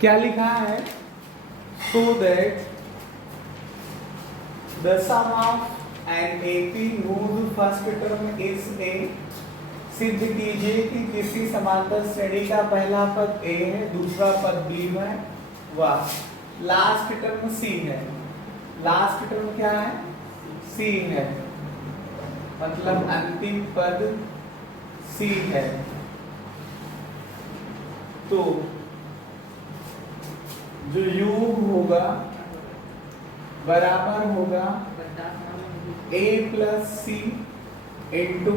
क्या लिखा है, so that the sum of an AP whose first term is A, सिद्ध कीजिए कि किसी समांतर श्रेणी का पहला पद A है, दूसरा पद B है, वाह, लास्ट टर्म C है। लास्ट टर्म क्या है, C है, मतलब अंतिम पद C है। तो जो योग होगा बराबर होगा A plus C into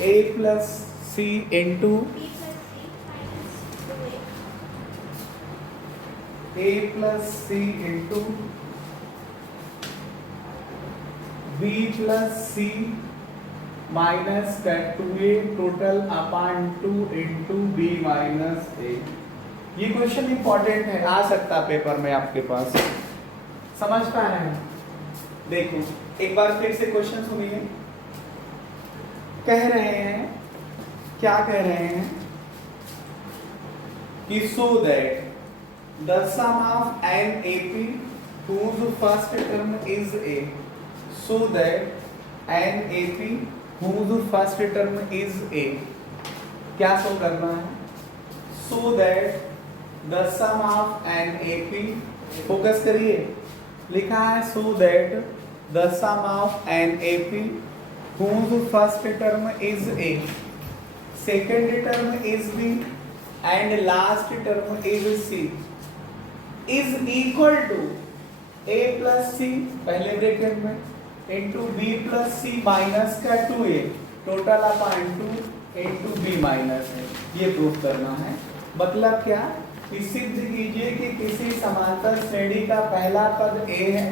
A plus C into A plus C into B plus C minus का 2A total upon 2 into B minus A। ये क्वेश्चन इंपॉर्टेंट है, आ सकता पेपर में आपके पास, समझ पा रहे हैं। देखो एक बार फिर से क्वेश्चन सुनिए, कह रहे हैं, क्या कह रहे हैं कि so that the sum of an AP whose first term is A, so that an AP whose first term is A, क्या शो करना है, so that the sum of an AP, focus करिए, लिखा है so that the sum of an AP whose first term is A, second term is B and last term is C is equal to A plus C पहले bracket में into B प्लस C minus का 2A total upon 2 into B minus है। ये proof करना है। मतलब क्या कि सिद्ध कीजिए कि किसी समांतर श्रेणी का पहला पद A है,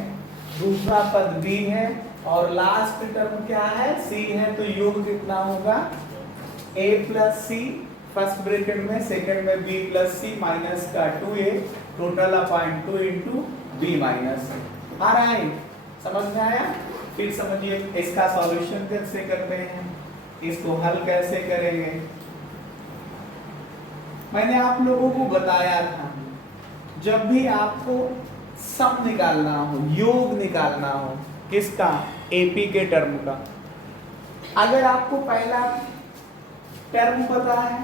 दूसरा पद B है और लास्ट टर्म क्या है, C है। तो योग कितना होगा, A plus C first bracket में, सेकंड में B प्लस C माइनस का 2A total upon 2 into B minus. आ रहा है, समझ में आया। फिर समझिए इसका सॉल्यूशन कैसे करते हैं, इसको हल कैसे करेंगे। मैंने आप लोगों को बताया था, जब भी आपको सम निकालना हो, योग निकालना हो, किसका, एपी के टर्म का, अगर आपको पहला टर्म पता है,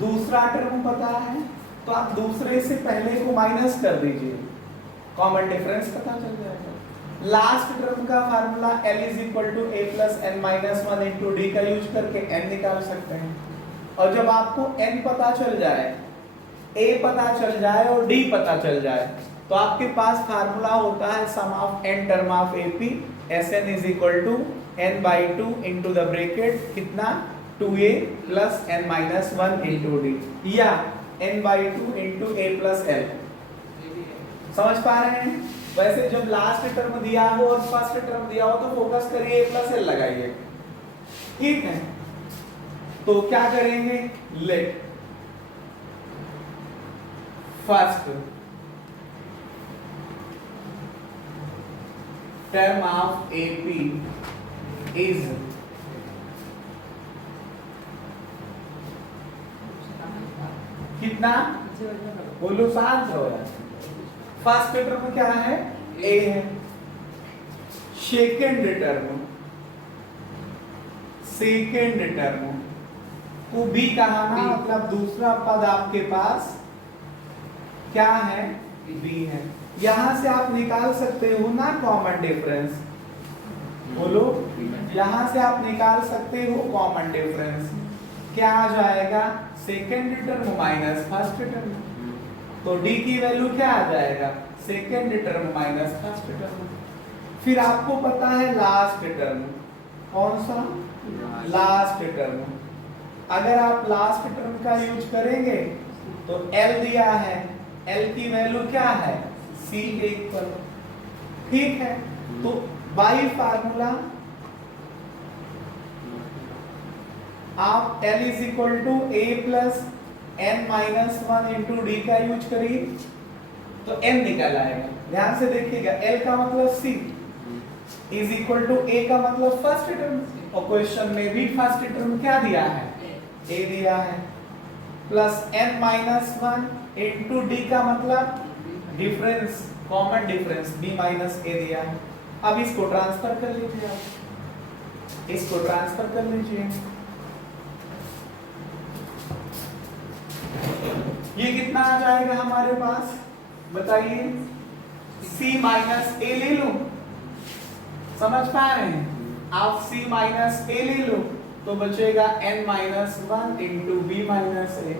दूसरा टर्म पता है, तो आप दूसरे से पहले को माइनस कर दीजिए, कॉमन डिफरेंस पता चल जाएगा। लास्ट टर्म का formula L is equal to A plus N minus 1 into D का यूज करके n निकाल सकते हैं। और जब आपको n पता चल जाए, A पता चल जाए और D पता चल जाए, तो आपके पास फार्मूला होता है sum of n term of AP, Sn is equal to n by 2 into the bracket कितना 2A plus n minus 1 into D, या n by 2 into A plus L। समझ पा रहे हैं। वैसे जब लास्ट टर्म दिया हो और फर्स्ट टर्म दिया हो तो फोकस करिए, A प्लस L लगाइए, ठीक है। तो क्या करेंगे, let first term of AP is कितना, बोलो शांत हो रहा है। फर्स्ट टर्म क्या है, A है। सेकेंड टर्म को B कहा ना, मतलब दूसरा पद आपके पास क्या है, B है। यहां से आप निकाल सकते हो ना कॉमन डिफरेंस, बोलो, यहां से आप निकाल सकते हो कॉमन डिफरेंस। क्या आ जाएगा, second term minus first term, तो D की वैल्यू क्या आ जाएगा, second term minus first term. फिर आपको पता है लास्ट टर्म, कौन सा, लास्ट टर्म। अगर आप लास्ट टर्म का यूज करेंगे तो L दिया है, L की वैल्यू क्या है, C के इक्वल, ठीक है। तो बाई फार्मूला आप L is equal to A plus n minus 1 into D का यूज करिए तो n निकल आएगा। ध्यान से देखिएगा, L का मतलब C is equal to A का मतलब फर्स्ट टर्म, और क्वेश्चन में भी फर्स्ट टर्म क्या दिया है, A दिया है। Plus n minus one into D का मतलब difference, common difference b minus A दिया है। अब इसको ट्रांसफर कर लीजिए, आप इसको ट्रांसफर कर लीजिए। ये कितना आ जाएगा हमारे पास बताइए, c माइनस ए ले लो, समझ पा रहे हैं आप, c माइनस ए ले लो तो बचेगा n minus one into B minus A.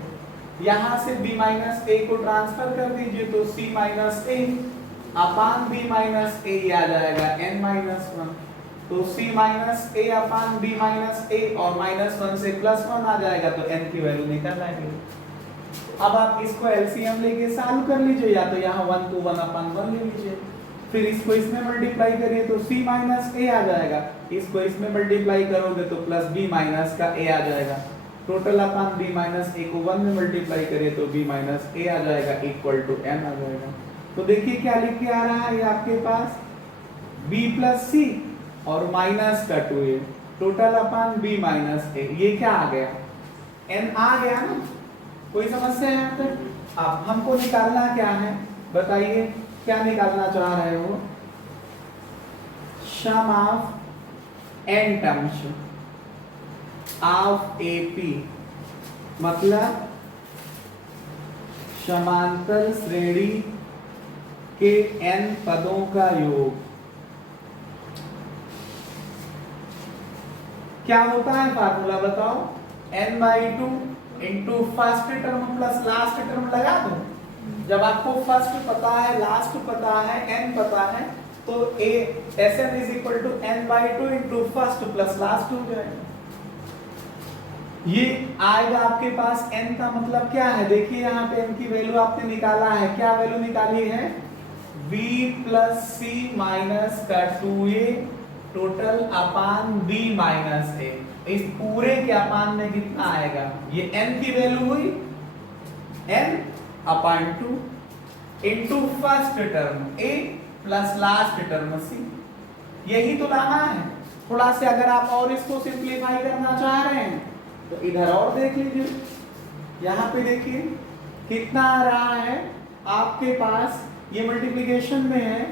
यहां से b माइनस ए को ट्रांसफर कर दीजिए तो c माइनस ए अपान b माइनस ए आ जाएगा n माइनस वन, तो c माइनस ए अपान b माइनस ए और माइनस वन से प्लस वन आ जाएगा तो n की वैल्यू निकल आएगी। अब आप इसको एलसीएम लेके सॉल्व कर लीजिए, या तो यहाँ 1 को 1 अपान 1 ले लीजिए, फिर इसको इसमें मल्टीप्लाई करिए तो c माइनस ए आ जाएगा, इसको इसमें मल्टीप्लाई करोगे तो प्लस b माइनस का a आ जाएगा, total upon b minus a को 1 में मल्टीप्लाई करिए तो b माइनस a आ जाएगा इक्वल टू n आ जाएगा। तो देखिए क्या लिख के आ रहा है ये आपके पास b प्लस c और माइनस का 2a, total upon b minus a, ये क्या आ गया n आ गया ना। कोई समस्या है यहाँ तक? अब हमको निकालना क्या है बताइए, क्या निकालना चाह रहे हो, sum of n terms of AP, मतलब समांतर श्रेणी के n पदों का योग। क्या होता है फार्मूला बताओ, n/2 into first term plus last term लगा दो। जब आपको फर्स्ट पता है, लास्ट पता है, n पता है तो Sn is equal to n/2 into first plus last हो जाएगा। ये आएगा आपके पास n का मतलब क्या है, देखिए यहाँ पे n की वैल्यू आपने निकाला है, क्या वैल्यू निकाली है, b प्लस c माइनस का 2a total upon b minus a। इस पूरे के अपान में कितना आएगा, ये n की वैल्यू हुई n upon 2 into first term a plus last term c, यही तो लाना है। थोड़ा से अगर आप और इसको सिंप्लीफाई करना चाह रहे हैं तो इधर और देख लीजिए, यहाँ पे देखिए कितना आ रहा है आपके पास, ये मल्टीप्लिकेशन में है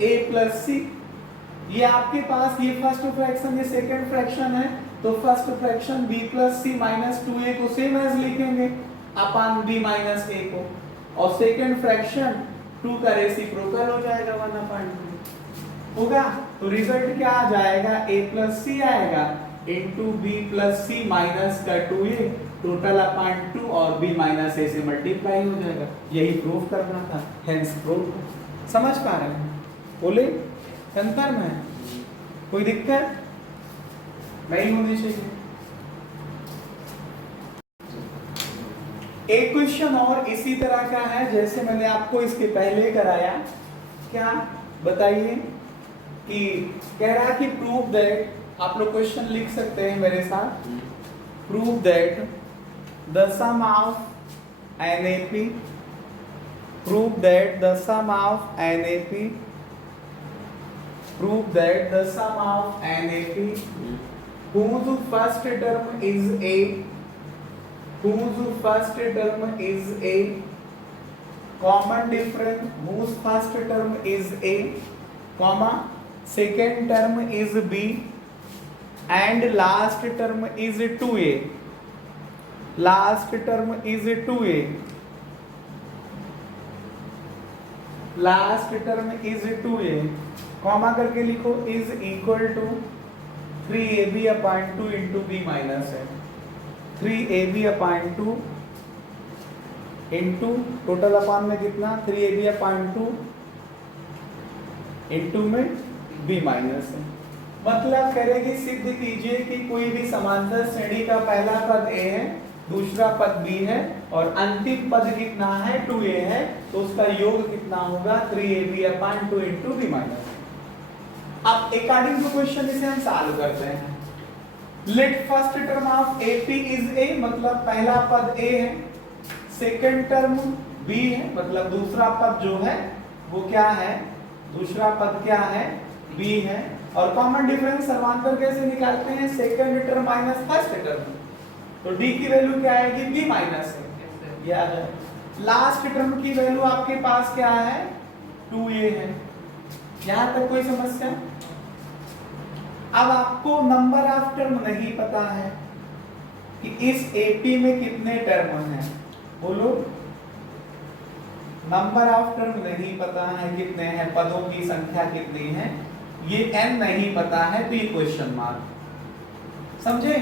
a प्लस c, ये आपके पास ये फर्स्ट फ्रैक्शन, ये सेकंड फ्रैक्शन है तो first fraction b plus C minus 2a को सेम एज लिखेंगे अपान b माइनस a को, और सेकंड फ्रैक्शन 2 का रेसिप्रोकल हो जाएगा 1 अपान 2 होगा, तो रिजल्ट क्या आ जाएगा, a प्लस सी आएगा into b plus C minus का 2a टोटल अपान 2 और b माइनस a से मल्टीप्लाई हो जाएगा। यही प्रूफ करना था, हेंस प्रूफ। समझ पा रहे हैं, बोले कंफर्म है, कोई दिक्कत नहीं होनी चाहिए। एक क्वेश्चन और इसी तरह का है जैसे मैंने आपको इसके पहले कराया, क्या बताइए, कि कह रहा है कि प्रूव दैट, आप लोग क्वेश्चन लिख सकते हैं मेरे साथ, prove that the sum of NAP, prove that the sum of NAP, prove that the sum of NAP whose first term is a, whose first term is a, common difference whose first term is a, comma second term is b and last term is 2a, last term is 2a, last term is 2a, comma करके लिखो, is equal to 3ab upon 2 into B minus है, 3ab upon 2 into total अपान में कितना, 3ab upon 2 into में b minus है। मतलब करेगी सिद्ध कीजिए कि कोई भी समांतर श्रेणी का पहला पद a है, दूसरा पद b है और अंतिम पद कितना है 2a है, तो उसका योग कितना होगा 3ab upon 2 into B minus. अब अकॉर्डिंग टू क्वेश्चन इसे हम सॉल्व करते हैं। Let first term of AP is a, मतलब पहला पद a है, सेकंड टर्म b है, मतलब दूसरा पद जो है वो क्या है, दूसरा पद क्या है b है, और कॉमन डिफरेंस समांतर कैसे निकालते हैं, second term minus first term, तो d की वैल्यू क्या आएगी b माइनस है, ये आ जाएगा। लास्ट टर्म की वैल्यू आपके पास क्या है, 2a है। यहां तक कोई समस्या? अब आपको नंबर ऑफ टर्म नहीं पता है कि इस एपी में कितने टर्म हैं, बोलो। नंबर ऑफ टर्म नहीं पता है कितने हैं, पदों की संख्या कितनी है, ये n नहीं पता है, तो ये क्वेश्चन मार्क, समझे?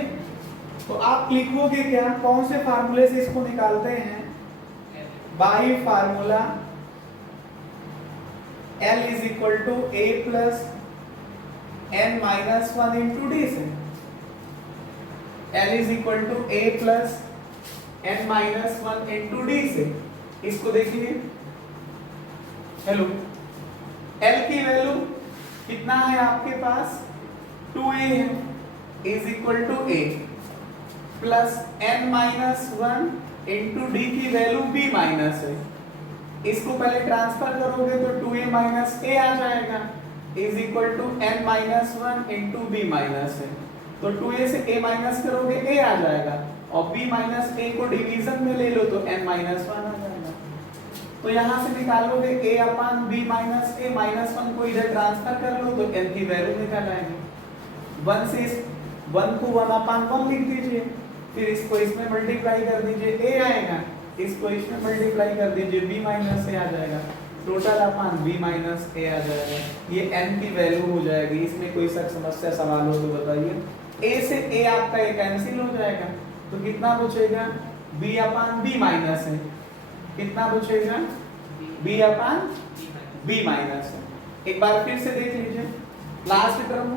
तो आप लिखोगे क्या, कौन से फार्मूले से इसको निकालते हैं? By formula L is equal to a plus n minus 1 into D से। L is equal to a plus n minus 1 into D से। इसको देखिए, हेलो, L की वैल्यू कितना है आपके पास, 2a है, is equal to a plus n minus 1 into D की वैल्यू b माइनस है। इसको पहले ट्रांसफर करोगे तो 2a माइनस a आ जाएगा, is equal to n minus 1 into b minus है। तो 2a से a माइनस करोगे a आ जाएगा, और b माइनस a को डिवीजन में ले लो तो n माइनस 1 आ जाएगा। तो यहां से निकालोगे a upon b minus a, minus 1 को इधर ट्रांसफर कर लो तो n की वैल्यू निकल आएगी। 1 से 1 को 1 अपान 1 लिख दीजिए, फिर इसको इसमें मल्टीप्लाई कर दीजिए, a आएगा, इसको इसमें मल्टीप्लाई कर दीजिए, b माइनस a आ जाएगा, total upon b minus a आ जाएगा। ये n की वैल्यू हो जाएगी। इसमें कोई समस्या सवाल हो तो बताइए। a से a आपका ये कैंसिल हो जाएगा, तो कितना बचेगा, b अपान b माइनस है, कितना बचेगा, b अपान b माइनस है। एक बार फिर से देख लीजिए, लास्ट टर्म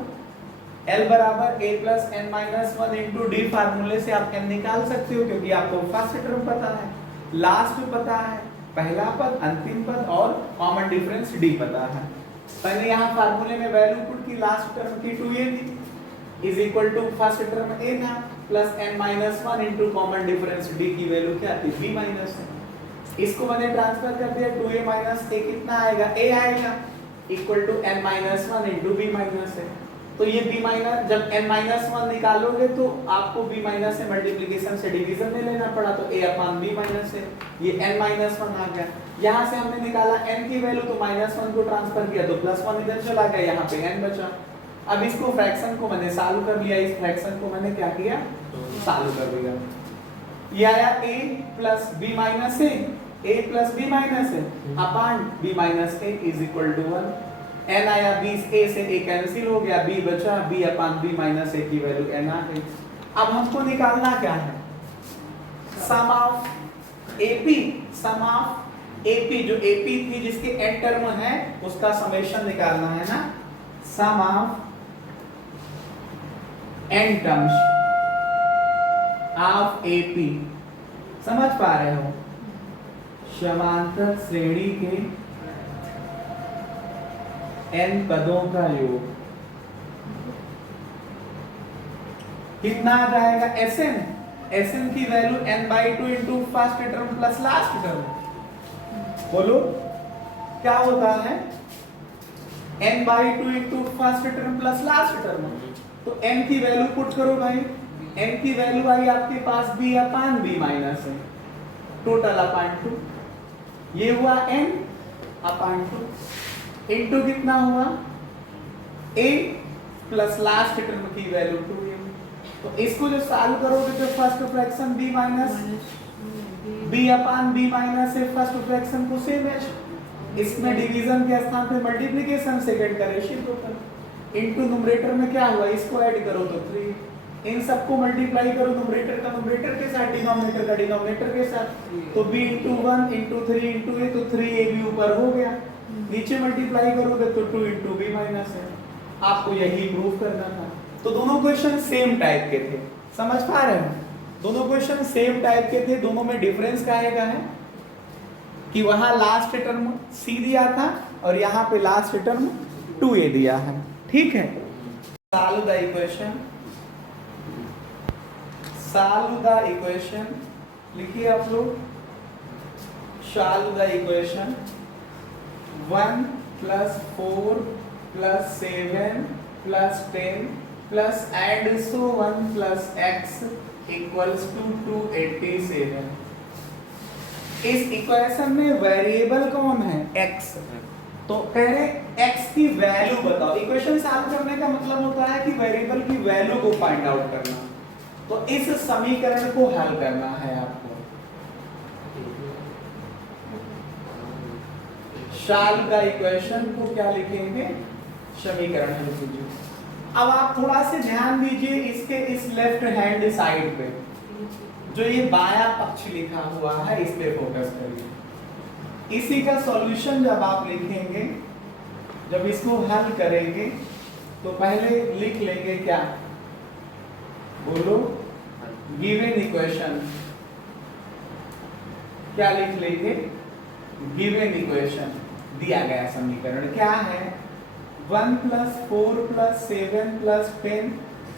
L बराबर a plus n minus 1 into D फार्मूले से आप n निकाल सकते हो, क्योंकि आपको फर्स्ट टर्म पता है, लास्ट पता है, पहला पद, अंतिम पद और कॉमन डिफरेंस d पता है। मैंने यहाँ फार्मूले में वैल्यू पुट की, लास्ट टर्म की 2a थी, is equal to first term a था plus n minus 1 into common difference d की वैल्यू क्या थी, b माइनस है। इसको मैंने ट्रांसफर कर दिया, 2a माइनस a कितना आएगा, a आएगा, equal to n minus 1 into b minus है। तो ये b माइनस, जब n माइनस 1 निकालोगे तो आपको b माइनस से मल्टीप्लिकेशन से डिवीजन में लेना पड़ा, तो a अपान b माइनस है, ये n माइनस 1 आ गया। यहाँ से हमने निकाला n की वैल्यू, तो माइनस 1 को ट्रांसफर किया तो प्लस 1 इधर चला गया, यहाँ पे n बचा। अब इसको फ्रैक्शन को मैंने सॉल्व कर लिया, इस फ्रैक्शन को मैंने क्या किया, सॉल्व कर लिया। ये आया a plus b minus a plus b minus है upon b minus a is equal to 1। n आया, b a से a कैंसिल हो गया, b बचा, b upon b minus a की वैल्यू n आ गई। अब हमको निकालना क्या है, sum of ap, sum of ap, जो ap थी जिसके n टर्म है उसका समेशन निकालना है ना, sum of n terms of ap। समझ पा रहे हो, समांतर श्रेणी के n पदों का योग कितना आ जाएगा, Sn, Sn की value n/2 into first term plus last term. बोलो क्या होता है, n/2 into first term plus last term. तो n की वैल्यू पुट करो भाई, n की वैल्यू आई आपके पास b अपान b माइनस है, टोटल अपान 2, ये हुआ n अपान 2 इंटू कितना हुआ, a प्लस लास्ट टर्म की वैल्यू 2a। तो इसको जब सॉल्व करोगे तो first fraction b minus b upon b minus है, फर्स्ट फ्रैक्शन को सेम है, इसमें डिवीजन के स्थान पे मल्टीप्लिकेशन, सेकंड का रेशिप्रोकल, इनटू न्यूमरेटर में क्या हुआ, इसको ऐड करो तो 3, इन सबको मल्टीप्लाई करो, न्यूमरेटर का न्यूमरेटर के साथ, डिनोमिनेटर का डिनोमिनेटर के साथ, तो b into 1 into 3 into a, तो 3ab ऊपर हो गया, नीचे मल्टीप्लाई करोगे तो 2 इंटू b माइनस है। आपको यही प्रूफ करना था। तो दोनों क्वेश्चन सेम टाइप के थे, समझ पा रहे हो, दोनों क्वेश्चन सेम टाइप के थे, दोनों में डिफरेंस क्या है कि वहां लास्ट टर्म c दिया था और यहाँ पे लास्ट टर्म 2a दिया है, ठीक है। Solve the equation, solve the equation लिखिए आप लोग, solve the equation 1 plus 4 plus 7 plus 10 plus and so 1 plus x equals to 287। इस इक्वेशन में वेरिएबल कौन है? x। तो कह रहे x की वैल्यू बताओ। इक्वेशन सॉल्व करने का मतलब होता है कि वेरिएबल की वैल्यू को फाइंड आउट करना। तो इस समीकरण को हल करना है आपको। शाल का इक्वेशन को क्या लिखेंगे? समीकरण लिख दीजिए। अब आप थोड़ा सा ध्यान दीजिए इसके इस लेफ्ट हैंड साइड पे जो ये बायां पक्ष लिखा हुआ है, इस पे फोकस करिए। इसी का सॉल्यूशन जब आप लिखेंगे, जब इसको हल करेंगे तो पहले लिख लेंगे क्या? बोलो, गिवन इक्वेशन। क्या लिख लेंगे? Given equation. दिया गया समीकरण क्या है? 1 + 4 + 7 + 10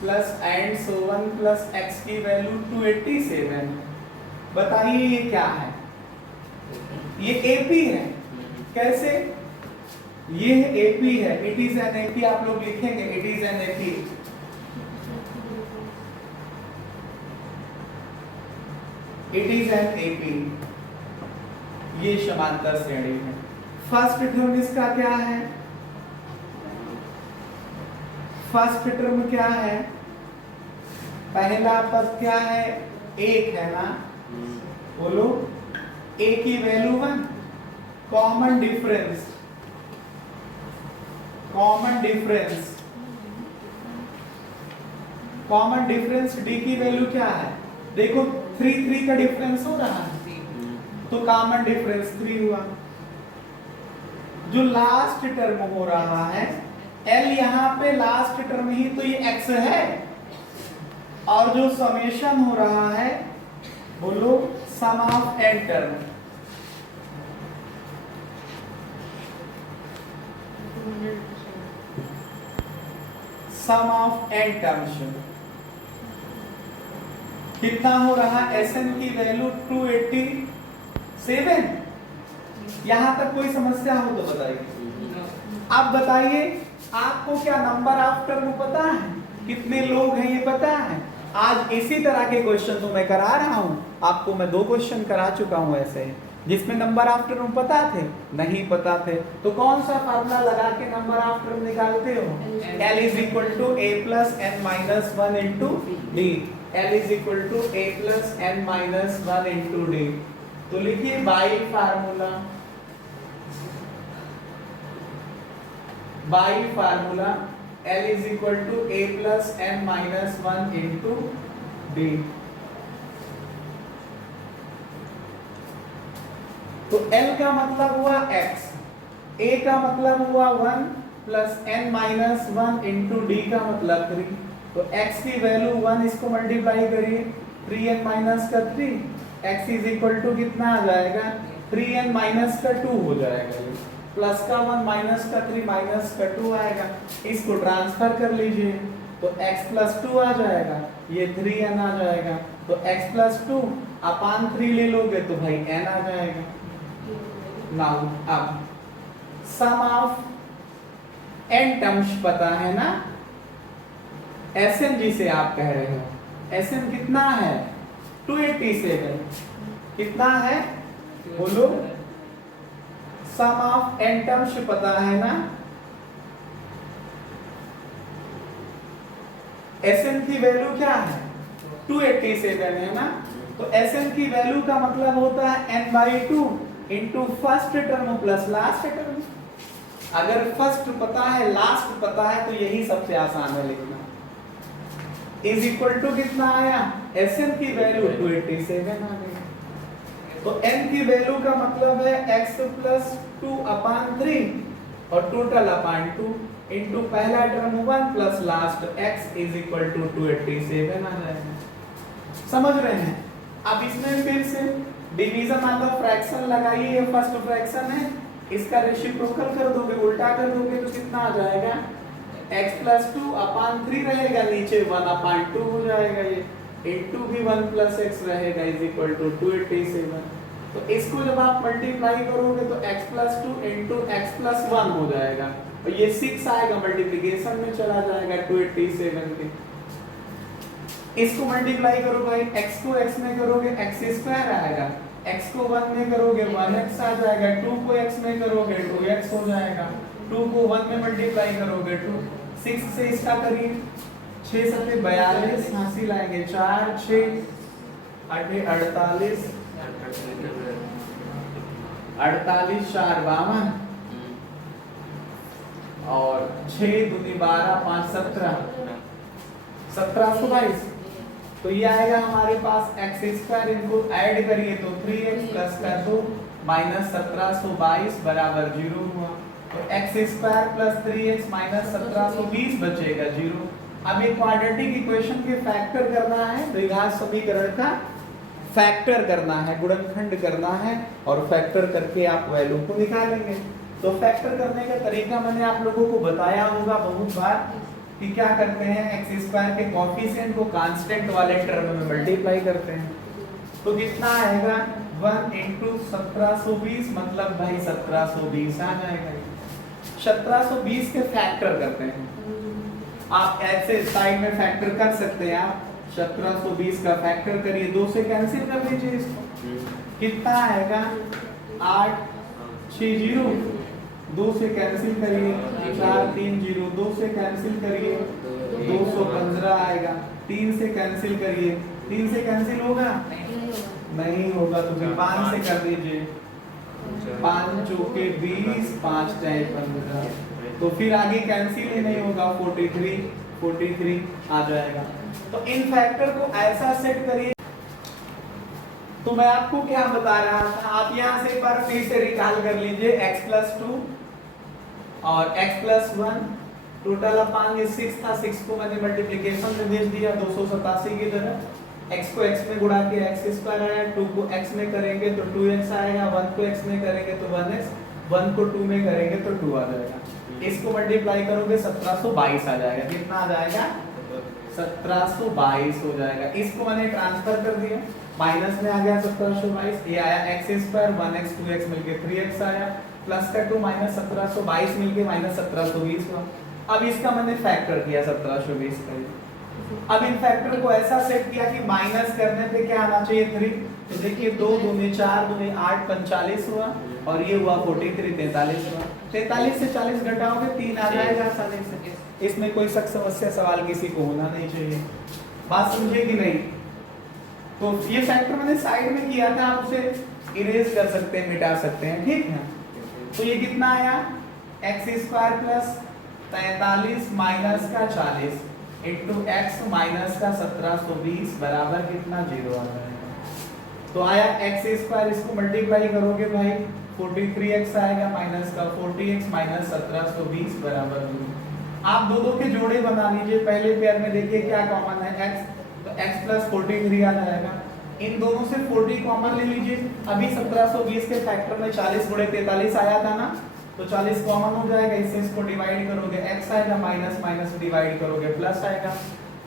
plus and so 1 plus x की वैल्यू 287। बताइए ये क्या है? ये AP है। कैसे? ये AP है। It is an AP। आप लोग लिखेंगे it is an AP। It is an AP। ये समांतर श्रेणी है। फर्स्ट टर्म इसका क्या है? फर्स्ट टर्म क्या है? पहला पद क्या है? 1 है ना? बोलो, a की value 1। Common difference, common difference, common difference d की वैल्यू क्या है? देखो 3 का डिफरेंस हो रहा है, तो कॉमन डिफरेंस 3 हुआ। जो लास्ट टर्म हो रहा है L, यहाँ पे लास्ट टर्म ही तो ये x है। और जो समेशन हो रहा है, बोलो, sum of n term. Sum of n terms कितना हो रहा है? Sn की वैल्यू 287। यहां तक कोई समस्या हो तो बताइए। अब बताइए, आपको क्या नंबर ऑफ टर्म पता है? कितने लोग हैं ये पता है? आज इसी तरह के क्वेश्चन तो मैं करा रहा हूं आपको। मैं 2 क्वेश्चन करा चुका हूं ऐसे, जिसमें नंबर ऑफ टर्म पता थे, नहीं पता थे। तो कौन सा फार्मूला लगा के नंबर ऑफ टर्म निकालते हो? L = a + n - 1 × d। L = a + n - 1 × d। तो लिखिए by formula, by formula L = a + n - 1 × d। तो L का मतलब हुआ x, a का मतलब हुआ 1 + n - 1 × d का मतलब 3। तो x की वैल्यू 1, इसको मल्टीप्लाई करिए 3n - 3। x = कितना आ जाएगा? 3n - 2 हो जाएगा। ये प्लस का 1 माइनस का 3 माइनस का 2 आएगा। इसको ट्रांसफर कर लीजिए तो x + 2 आ जाएगा, ये 3n आ जाएगा। तो x + 2 अपान 3 ले लोगे तो भाई n आ जाएगा। नाउ अब सम ऑफ n टर्म्स पता है ना? Sn जिसे आप कह रहे हो, Sn कितना है? 287। कितना है? बोलो, सम ऑफ n टर्म्स पता है ना? Sn की वैल्यू क्या है? 287 है ना? तो Sn की वैल्यू का मतलब होता है n/2 into first term plus last term. अगर फर्स्ट पता है, लास्ट पता है, तो यही सबसे आसान है लिखना। इज इक्वल टू कितना आया? Sn की वैल्यू 287 आ गई। तो n की वैल्यू का मतलब है x + 2/3 और टोटल अपान 2 इंटू पहला टर्म 1 प्लस लास्ट x = 287 आ जाएगा। समझ रहे हैं? अब इसमें फिर से डिवीजन मतलब फ्रैक्शन लगाइए। ये फर्स्ट फ्रैक्शन है, इसका रेसिप्रोकल कर दोगे, उल्टा कर दोगे तो कितना आ जाएगा? x + 2/3 रहेगा, नीचे 1/2 हो जाएगा। ये इंटू भी 1 + x रहेगा = 287। तो इसको जब आप मल्टीप्लाई करोगे तो x + 2 इंटू x + 1 हो जाएगा और ये 6 आएगा, मल्टीप्लिकेशन में चला जाएगा 287 के। इसको मल्टीप्लाई करो भाई, x को x में करोगे x स्क्वायर आएगा, x को 1 में करोगे 1x आ जाएगा, 2 को x में करोगे 2x हो जाएगा, 2 को 1 में मल्टीप्लाई करोगे 2, 6 से इसका करिए, 6 सत्ते 42 हासिल आएंगे, 4 6 8 48 48 4 52 और 6 दूनी 12 5 17 1722। तो ये आएगा हमारे पास x स्क्वायर, इनको ऐड करिए तो 3x प्लस कर दो माइनस 1722 बराबर 0 हुआ। तो x square plus 3x minus 1720 बचेगा 0। अब एक क्वाड्रेटिक इक्वेशन के फैक्टर करना है, द्विघात समीकरण का फैक्टर करना है, गुणनखंड करना है और फैक्टर करके आप वैल्यू को निकालेंगे। तो फैक्टर करने का तरीका मैंने आप लोगों को बताया होगा बहुत बार कि क्या करते हैं, एक्स स्क्वायर के कोफिशिएंट को कांस्टेंट वाले टर्म में मल्टीप्लाई करते हैं। तो कितना आएगा 1 × 1720 मतलब भाई 1720 आ जाएगा। 1720 के फैक्टर करते हैं, आप ऐसे साइड में फैक्टर कर सकते हैं। आप 1720 का फैक्टर करिए, 2 से कैंसिल कर लीजिए इसको, कितना आएगा 8 6 0, 2 से कैंसिल करिए 4 3 0, 2 से कैंसिल करिए 215 आएगा, 3 से कैंसिल करिए, 3 से कैंसिल होगा नहीं होगा, तो फिर 5 से कर दीजिए, 5 चौके 20 5 टाइम 15, तो फिर आगे कैंसिल ही नहीं होगा, 43 आ जाएगा। तो इन फैक्टर को ऐसा सेट करिए। तो मैं आपको क्या बता रहा था, आप यहाँ से एक बार फिर से रिकॉल कर लीजिए, x + 2 और x + 1 टोटल अपान ये 6 था, 6 को मैंने मल्टीप्लिकेशन में भेज दिया 287 की तरह, x को x में गुणा किया x स्क्वायर आया, 2 को x में करेंगे तो 2x आएगा, 1 को x में करेंगे तो 1x, 1 को 2 में करेंगे तो 2 आ जाएगा। इसको मल्टीप्लाई करोगे 1722 आ जाएगा, कितना आ जाएगा 1722 हो जाएगा। इसको मैंने ट्रांसफर कर दिया, माइनस में आ गया 1722, ये आया x स्क्वायर 1x 2x मिलके 3x आया, प्लस का 2 माइनस 1722 मिलके माइनस 1720 हुआ। अब इसका मैंने फैक्टर किया 1720 का। अब इन फैक्टर को ऐसा सेट किया कि माइनस करने पे क्या आना चाहिए 3, तो देखिए 2 दूनी 4 दूनी 8 45 हुआ और ये हुआ 43 43 हुआ, 43 से 40 घटाओगे 3 आ जाएगा आसानी से। इसमें कोई शक समस्या सवाल किसी को होना नहीं चाहिए, बात समझे कि नहीं। तो ये फैक्टर मैंने साइड में किया था, आप उसे इरेज कर सकते हैं, मिटा सकते हैं, ठीक है। तो ये कितना आया x स्क्वायर प्लस 43 माइनस का 40 इंटू x माइनस का 1720 बराबर कितना 0 आ जाएगा। तो आया x स्क्वायर, इसको मल्टीप्लाई करोगे भाई 43x आएगा माइनस का 40x माइनस 1720 बराबर 0। आप दो के जोड़े बना लीजिए, पहले पेयर में देखिए क्या कॉमन है x, तो x + 43 आ जाएगा, इन दोनों से 40 कॉमन ले लीजिए। अभी 1720 के फैक्टर में 40 × 43 आया था ना, तो 40 कॉमन हो जाएगा, इससे इसको डिवाइड करोगे x आएगा, माइनस माइनस डिवाइड करोगे प्लस आएगा,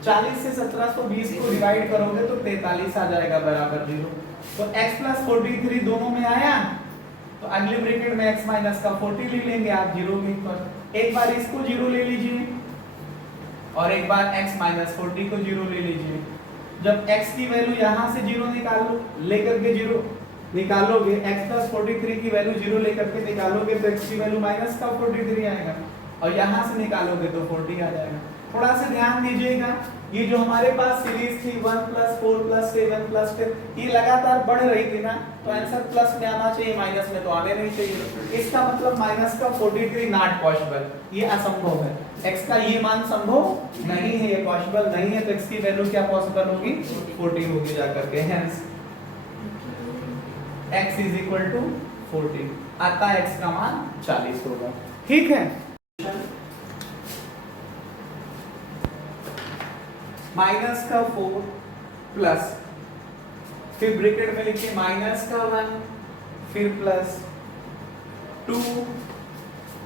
40 से 1720 को डिवाइड करोगे तो 43 आ जाएगा बराबर 0। तो x + 43 दोनों में आया, तो अगले ब्रैकेट में x माइनस का 40 ले लेंगे आप 0 के ऊपर, एक बार इसको 0 ले लीजिए और एक बार x माइनस 40 को 0 ले लीजिए। जब x की वैल्यू यहाँ से 0 निकालो, लेकर के 0 निकालोगे, x + 43 की वैल्यू 0 लेकर के निकालोगे तो x की वैल्यू माइनस का 43 आएगा और यहाँ से निकालोगे तो 40 आ जाएगा। थोड़ा सा ध्यान दीजिएगा, ये जो हमारे पास सीरीज थी 1 + 4 + 7 + 10, ये लगातार बढ़ रही थी ना, तो आंसर प्लस में आना चाहिए, माइनस में तो आने नहीं चाहिए। इसका मतलब माइनस का 43 नॉट पॉसिबल, ये असंभव है। x का ये मान संभव नहीं है, ये पॉसिबल नहीं है, तो x की वैल्यू क्या पॉसिबल होगी 40 होगी जाकर के, हेंस x = 40 आता x का मान 40 होगा, ठीक है। माइनस का 4 प्लस, फिर ब्रैकेट में लिखिए माइनस का 1, फिर plus 2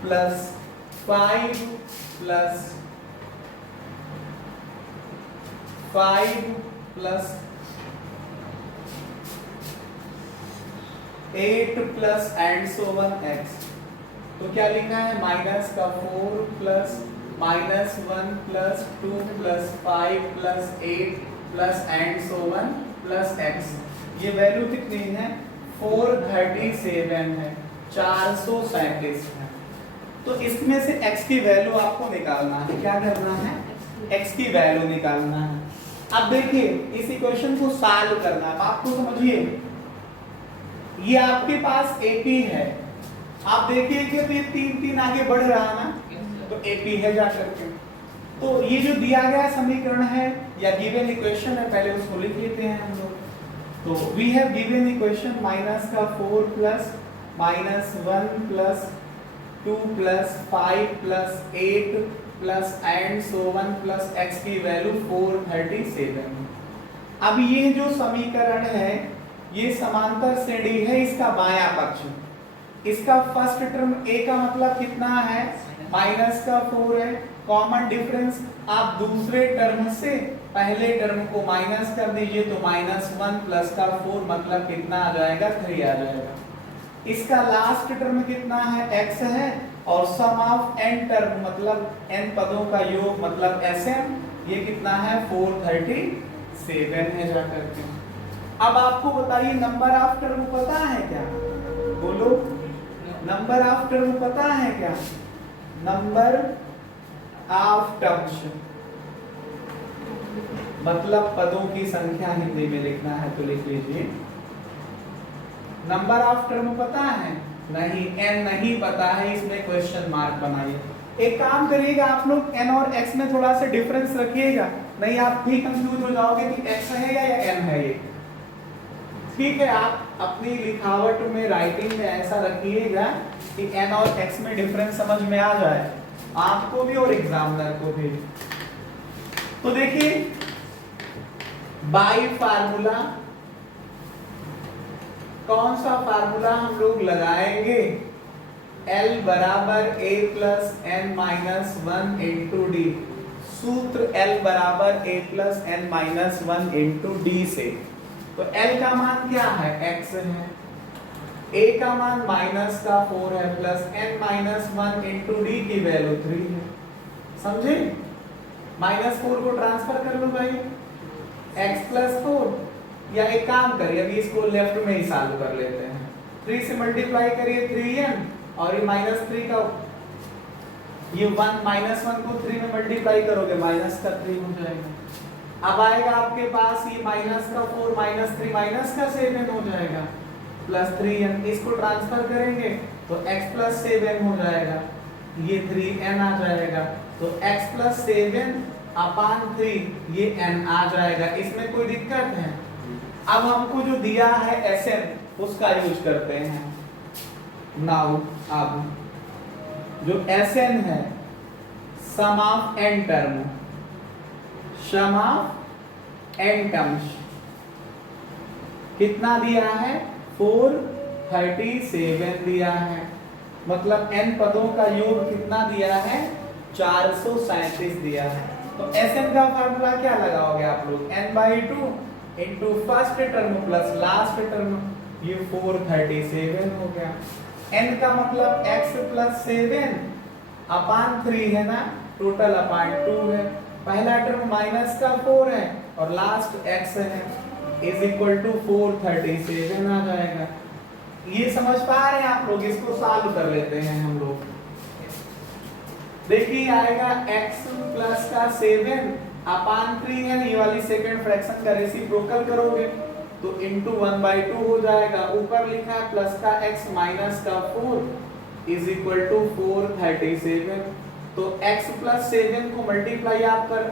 plus 5 plus 5 plus 8 plus and so on x। तो क्या लिखा है माइनस का 4 plus -1 plus 2 plus 5 plus 8 plus and so one plus x. ये वैल्यू कितनी है? 437 है, 437 है। तो इसमें से x की वैल्यू आपको निकालना है। क्या करना है? x की वैल्यू निकालना है। अब देखिए इस इक्वेशन को सॉल्व करना है। आपको समझिए, ये आपके पास AP है, आप देखिए कि तो ये 3 आगे बढ़ रहा है ना, तो AP है जा करके। तो ये जो दिया गया समीकरण है या गिवन इक्वेशन है, पहले उसको लिख लेते हैं हम लोग। तो we have given equation minus का 4 plus minus 1 plus 2 plus 5 plus 8 plus and so one plus x की वैल्यू 437। अब ये जो समीकरण है ये समांतर श्रेणी है, इसका बायां पक्ष। इसका फर्स्ट टर्म a का मतलब कितना है? माइनस का 4 है। कॉमन डिफरेंस आप दूसरे टर्म से पहले टर्म को माइनस कर दीजिए, तो -1 प्लस का 4 मतलब कितना आ जाएगा? 3 आ जाएगा। इसका लास्ट टर्म कितना है? x है, और सम ऑफ n टर्म मतलब n पदों का योग मतलब Sm, ये कितना है? 437 है जा करके। अब आपको बताइए नंबर ऑफ टर्म पता है क्या? बोलो, नंबर ऑफ टर्म पता है क्या? नंबर ऑफ टर्म्स मतलब पदों की संख्या हिंदी में लिखना है तो लिख लीजिए। नंबर ऑफ टर्म पता है? नहीं, n नहीं पता है, इसमें क्वेश्चन मार्क बनाइए। एक काम करिएगा आप लोग, n और x में थोड़ा सा डिफरेंस रखिएगा, नहीं आप भी कंफ्यूज हो जाओगे कि x है या n है ये। ठीक है, आप अपनी लिखावट में राइटिंग में ऐसा रखिएगा कि n और x में डिफरेंस समझ में आ जाए आपको भी और एग्जामिनर को भी। तो देखिए बाई फार्मूला, कौन सा फार्मूला हम लोग लगाएंगे? L बराबर a plus n minus 1 into D. सूत्र L बराबर a plus n minus 1 into D से। तो L का मान क्या है? x है, a का मान माइनस का 4 है, plus n minus 1 into D की वैल्यू 3 है। समझे? -4 को ट्रांसफर कर लो भाई, x प्लस 4, या एक काम करिए अभी इसको लेफ्ट में ही सॉल्व कर लेते हैं। 3 से मल्टीप्लाई करिए 3n, और ये -3 का ये 1 -1 को 3 में मल्टीप्लाई करोगे माइनस का 3 हो जाएगा। अब आएगा आपके पास ये माइनस का 4 माइनस 3 माइनस का 7 हो जाएगा, प्लस 3n। इसको ट्रांसफर करेंगे तो x प्लस 7 हो जाएगा, ये 3n आ जाएगा। तो x प्लस 7 अपान 3 ये n आ जाएगा। इसमें कोई दिक्कत है? अब हमको जो दिया है Sn उसका यूज करते हैं। नाउ अब जो Sn है sum of n term, sum of n terms कितना दिया है? 437 दिया है, मतलब n पदों का योग कितना दिया है? 437 दिया है। तो Sn का फार्मूला क्या लगाओगे आप लोग? n/2 into first term plus last term, ये 437 हो गया। n का मतलब x प्लस 7 अपान 3 है ना, टोटल अपान 2 है। पहला टर्म माइनस का 4 है और लास्ट x है, इज इक्वल टू 437 आ जाएगा। ये समझ पा रहे हैं आप लोग? इसको सॉल्व कर लेते हैं हम लोग। देखिए आएगा x प्लस का 7 अपान 3 है, ये वाली सेकंड फ्रैक्शन का रेसिप्रोकल करोगे तो इनटू 1/2 हो जाएगा। ऊपर लिखा है प्लस का x माइनस का 4 इज इक्वल टू 437। तो x प्लस 7 को मल्टीप्लाई आप कर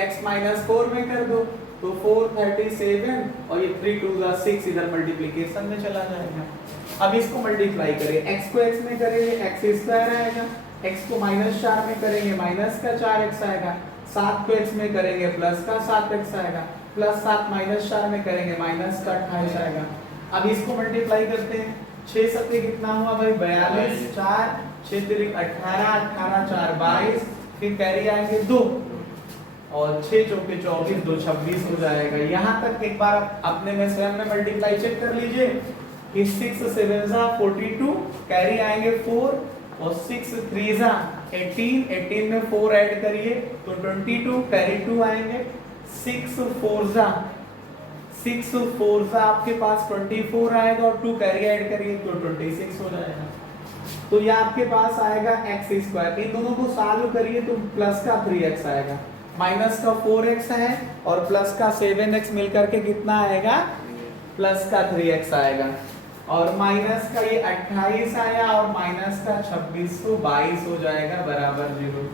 x माइनस 4 में कर दो तो 437, और ये 3 2 6 इधर मल्टीप्लिकेशन में चला जाएगा। अब इसको मल्टीप्लाई करें, x को x में करेंगे x स्क्वायर आएगा, x को -4 में करेंगे माइनस का 4x आएगा, 7 को x में करेंगे प्लस का 7x आएगा, प्लस 7 -4 में करेंगे माइनस का 28 आएगा। अब इसको मल्टीप्लाई करते हैं, 6 सत्ते कितना हुआ भाई? 42, 4 6 3 18, 18 4 22, फिर कैरी आएंगे 2, और 6 चौके 24, 2 26 हो जाएगा। यहाँ तक एक बार अपने में स्वयं में मल्टीप्लाई चेक कर लीजिए कि 6 7 42, कैरी आएंगे 4, और 6 3 18, 18 में 4 ऐड करिए तो 22, कैरी 2 आएंगे, 6 4 आपके पास 24 आएगा और 2 कैरी ऐड करिए तो 26 हो जाएगा। तो ये आपके पास आएगा एक्स स्क्वायर, इन दोनों को सॉल्व करिए तो प्लस का 3x आएगा, माइनस का 4x है और प्लस का 7x मिलकर के कितना आएगा, प्लस का 3x आएगा, और माइनस का ये 28 आया और माइनस का 26 तो 22 हो जाएगा बराबर 0।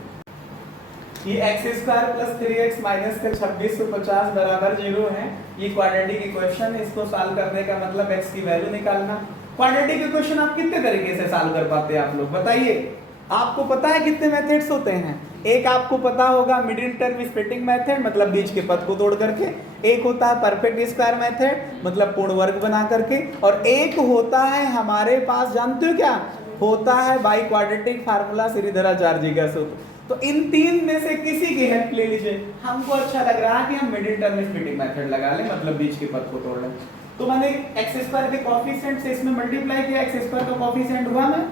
ये x square plus 3x minus का 26 तो 50 बराबर 0 है। ये क्वाड्रेटिक इक्वेशन है, इसको सॉल्व करने का मतलब x की वैल्यू निकालना। क्वाड्रेटिक इक्वेशन आप कितने तरीके से सॉल्व कर पाते हैं आप लोग बताइए? आपको पता है कितने मेथड्स होते हैं? एक आपको पता होगा मिडिल टर्म स्प्लिटिंग मेथड, मतलब बीच के पद को तोड़ करके, एक होता है परफेक्ट स्क्वायर मेथड मतलब पूर्ण वर्ग बना करके, और एक होता है हमारे पास जानते हो क्या होता है, बाई क्वाड्रेटिक फार्मूला श्रीधराचार्य का सूत्र। तो इन तीन में से किसी की हेल्प ले लीजिए। हमको अच्छा लग रहा है कि हम मिडिल टर्म स्प्लिटिंग मेथड लगा लें, मतलब बीच के पद को तोड़ लें। तो मैंने एक्स स्क्वायर के कोएफिशिएंट से इसमें मल्टीप्लाई किया, एक्स स्क्वायर का कोएफिशिएंट हुआ मैं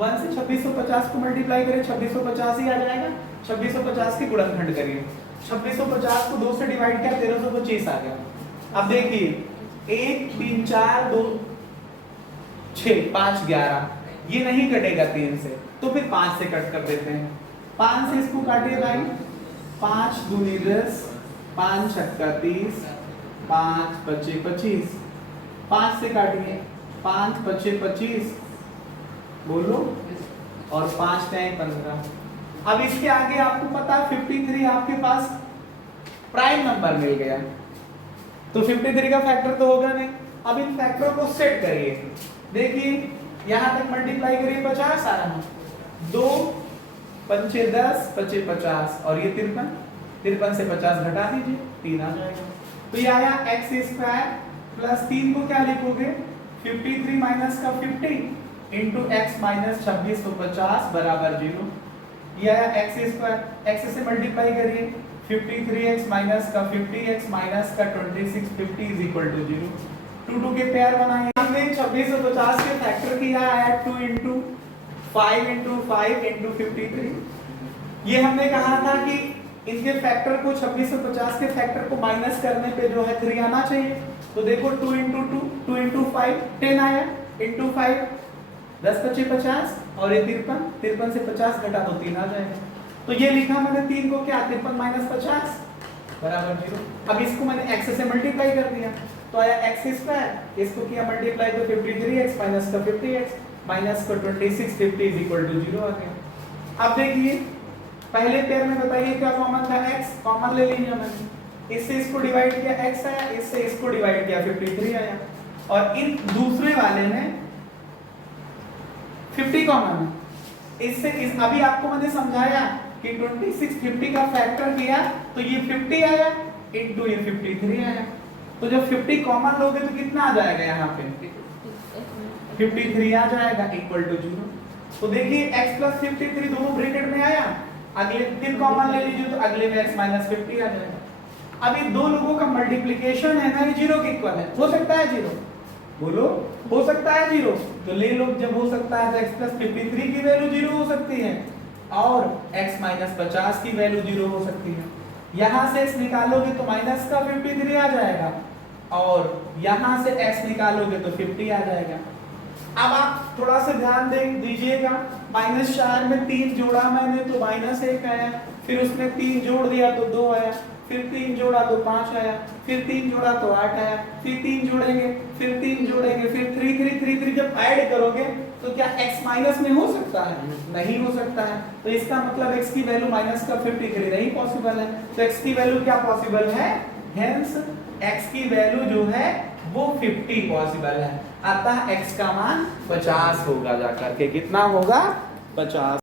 1 से 2650 को मल्टीप्लाई करें 2650 ही आ जाएगा। 2650 के गुणनखंड करिए, 2650 को 2 से डिवाइड किया 1325 आ गया। अब देखिए 1 3 4 2 6 5 11, ये नहीं कटेगा 3 से, तो फिर 5 से कट कर देते हैं। 5 से इसको काटिए भाई, 5 दूनी 10, 5 छक्का 30, 5 पच्चे 25, 5 से काटिए 5 पच्चे 25 बोलो, और 5 टाइम 15। अब इसके आगे आपको पता है 53 आपके पास प्राइम नंबर मिल गया, तो 53 का फैक्टर तो होगा नहीं। अब इन फैक्टरों को सेट करिए, देखिए यहां तक मल्टीप्लाई करिए 50 आ रहा है, 2 पंचे 10 पचे 50 और ये 53 से 50 घटा दीजिए 3 आ जाएगा। तो ये आया एक्स स्क्वायर प्लस 3 को क्या लिखोगे 53 माइनस का 50 इंटू एक्स माइनस 26 तो 50 बराबर 0। ये आया एक्स स्क्वायर, एक्स से मल्टीप्लाई करिए 53x माइनस का 50x माइनस का 26 50 इज इक्वल टू 0। 2 2 के पेयर बनाएंगे, हमने 26 और 50 के फैक्टर किया है 2 इंटू 5 इंटू 5 इंटू 53। ये हमने कहा था कि इनके फैक्टर को 26 और 50 के फैक्टर को माइनस करने पे जो है 3 आना चाहिए। तो देखो 2 इंटू 2 2 इंटू 5 10 आया, इंटू 5 10 पच्चे 50 और ये 53 से 50 घटा तो 3 आ जाएगा। तो ये लिखा मैंने 3 को क्या 53 माइनस 50 बराबर 0। अब इसको मैंने x से मल्टीप्लाई कर दिया तो आया x स्क्वायर, इसको किया मल्टीप्लाई तो 53x माइनस का 50x माइनस का 26 50 इज इक्वल टू 0 आ गया। अब देखिए पहले पेयर में बताइए क्या कॉमन था, x कॉमन ले लीजिए, मैंने इससे इसको डिवाइड किया x आया, इससे इसको डिवाइड किया 53 आया, और इन दूसरे वाले में 50 कॉमन है, इससे इस अभी आपको मैंने समझाया कि 26 50 का फैक्टर किया तो ये 50 आया इनटू ये 53 आया। तो जब 50 कॉमन लोगे तो कितना आ जाएगा यहाँ पे 53 आ जाएगा इक्वल टू 0। तो देखिए x प्लस 53 दोनों ब्रैकेट में आया, अगले 3 कॉमन ले लीजिए तो अगले में x माइनस 50 आ जाएगा। अब ये दो लोगों का मल्टीप्लिकेशन है ना, ये 0 के इक्वल है, हो सकता है 0, बोलो हो सकता है 0, तो ले लो, जब हो सकता है तो x प्लस 53 की वैल्यू 0 हो सकती है और x माइनस 50 की वैल्यू 0 हो सकती है। यहाँ से x निकालोगे तो माइनस का 53 आ जाएगा और यहाँ से x निकालोगे तो 50 आ जाएगा। अब आप थोड़ा सा ध्यान दीजिएगा, -4 में 3 जोड़ा मैंने तो -1 आया, फिर उसमें 3 जोड़ दिया तो 2 आया, फिर 3 जोड़ा तो 5 आया, फिर 3 जोड़ा तो 8 आया, फिर 3 जोड़ेंगे, फिर 3 जोड़ेंगे, फिर 3 3 3 3 जब ऐड करोगे तो क्या x माइनस में हो सकता है? नहीं हो सकता है। तो इसका मतलब x की वैल्यू माइनस का 53 नहीं पॉसिबल है। तो x की वैल्यू क्या पॉसिबल है? हेंस x की वैल्यू जो है वो 50 पॉसिबल है। अतः x का मान 50 होगा, जाकर के कितना होगा 50।